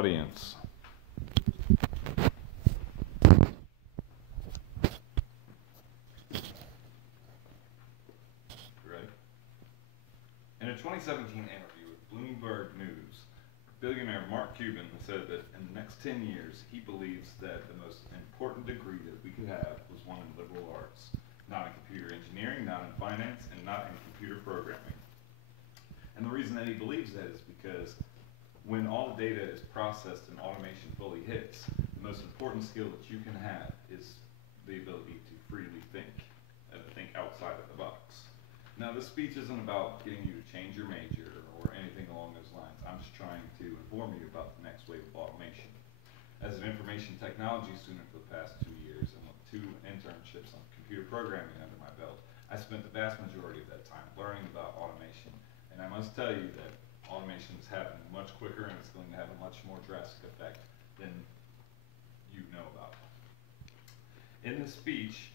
audience. Ready? In a 2017 interview with Bloomberg News, billionaire Mark Cuban said that in the next 10 years, he believes that the most important degree that we could have was one in liberal arts, not in computer engineering, not in finance, and not in computer programming. And the reason that he believes that is because when all the data is processed and automation fully hits, the most important skill that you can have is the ability to freely think outside of the box. Now, this speech isn't about getting you to change your major or anything along those lines. I'm just trying to inform you about the next wave of automation. As an information technology student for the past 2 years and with 2 internships on computer programming under my belt, I spent the vast majority of that time learning about automation. And I must tell you that automation is happening much quicker and it's going to have a much more drastic effect than you know about. In this speech,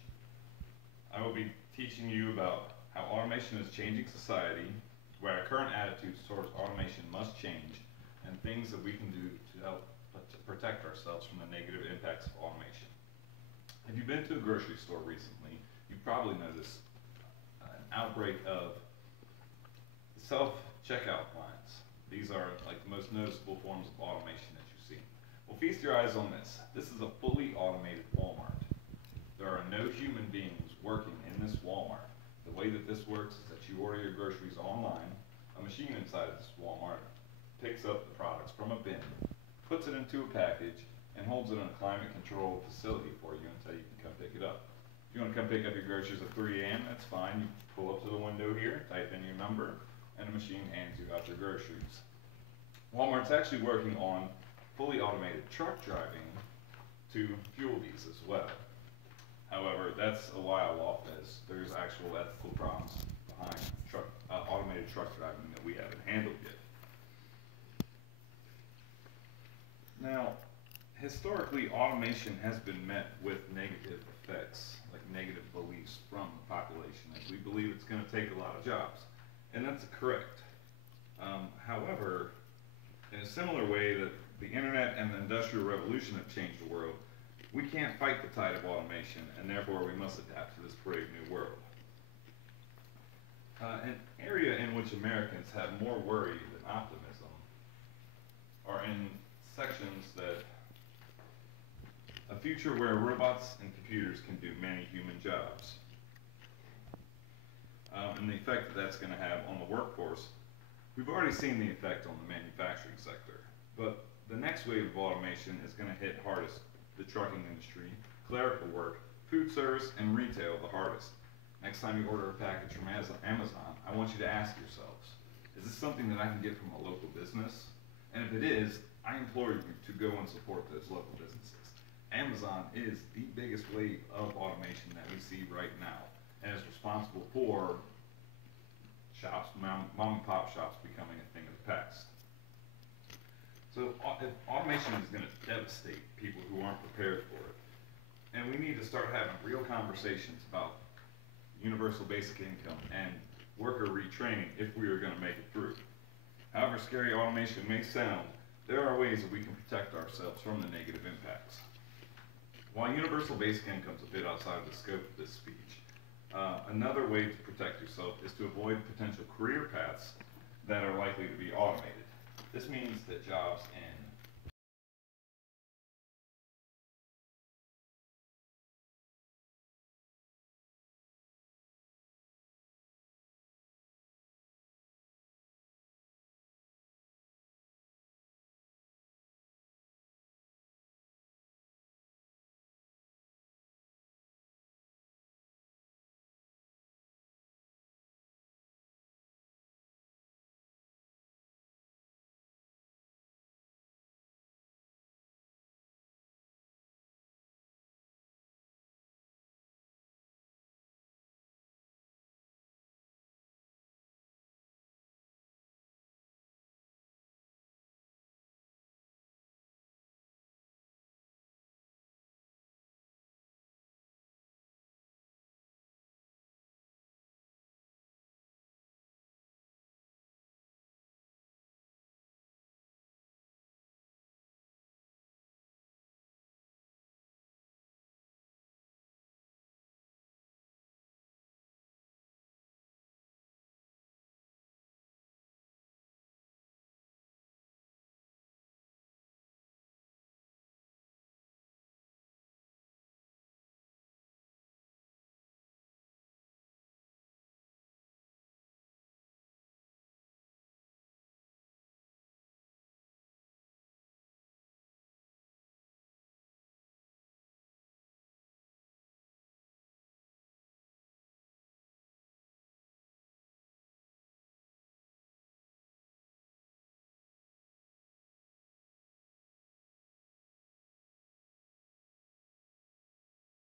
I will be teaching you about how automation is changing society, where our current attitudes towards automation must change, and things that we can do to help to protect ourselves from the negative impacts of automation. If you've been to a grocery store recently, you've probably noticed an outbreak of self-checkout lines. These are like the most noticeable forms of automation that you see. Well, feast your eyes on this. This is a fully automated Walmart. There are no human beings working in this Walmart. The way that this works is that you order your groceries online. A machine inside of this Walmart picks up the products from a bin, puts it into a package, and holds it in a climate-controlled facility for you until you can come pick it up. If you want to come pick up your groceries at 3 a.m., that's fine. You pull up to the window here, type in your number, and the machine hands you out your groceries. Walmart's actually working on fully automated truck driving to fuel these as well. However, that's a while off as there's actual ethical problems behind automated truck driving that we haven't handled yet. Now, historically, automation has been met with negative effects, like negative beliefs from the population, as we believe it's going to take a lot of jobs. And that's correct. However, in a similar way that the internet and the industrial revolution have changed the world, we can't fight the tide of automation, and therefore we must adapt to this brave new world. An area in which Americans have more worry than optimism are in sections that a future where robots and computers can do many human jobs. And the effect that that's going to have on the workforce. We've already seen the effect on the manufacturing sector, but the next wave of automation is going to hit hardest the trucking industry, clerical work, food service, and retail the hardest. Next time you order a package from Amazon, I want you to ask yourselves, is this something that I can get from a local business? And if it is, I implore you to go and support those local businesses. Amazon is the biggest wave of automation that we see right now, and is responsible for shops, mom and pop shops becoming a thing of the past. So if automation is going to devastate people who aren't prepared for it. And we need to start having real conversations about universal basic income and worker retraining if we are going to make it through. However scary automation may sound, there are ways that we can protect ourselves from the negative impacts. While universal basic income is a bit outside of the scope of this speech, another way to protect yourself is to avoid potential career paths that are likely to be automated. This means that jobs in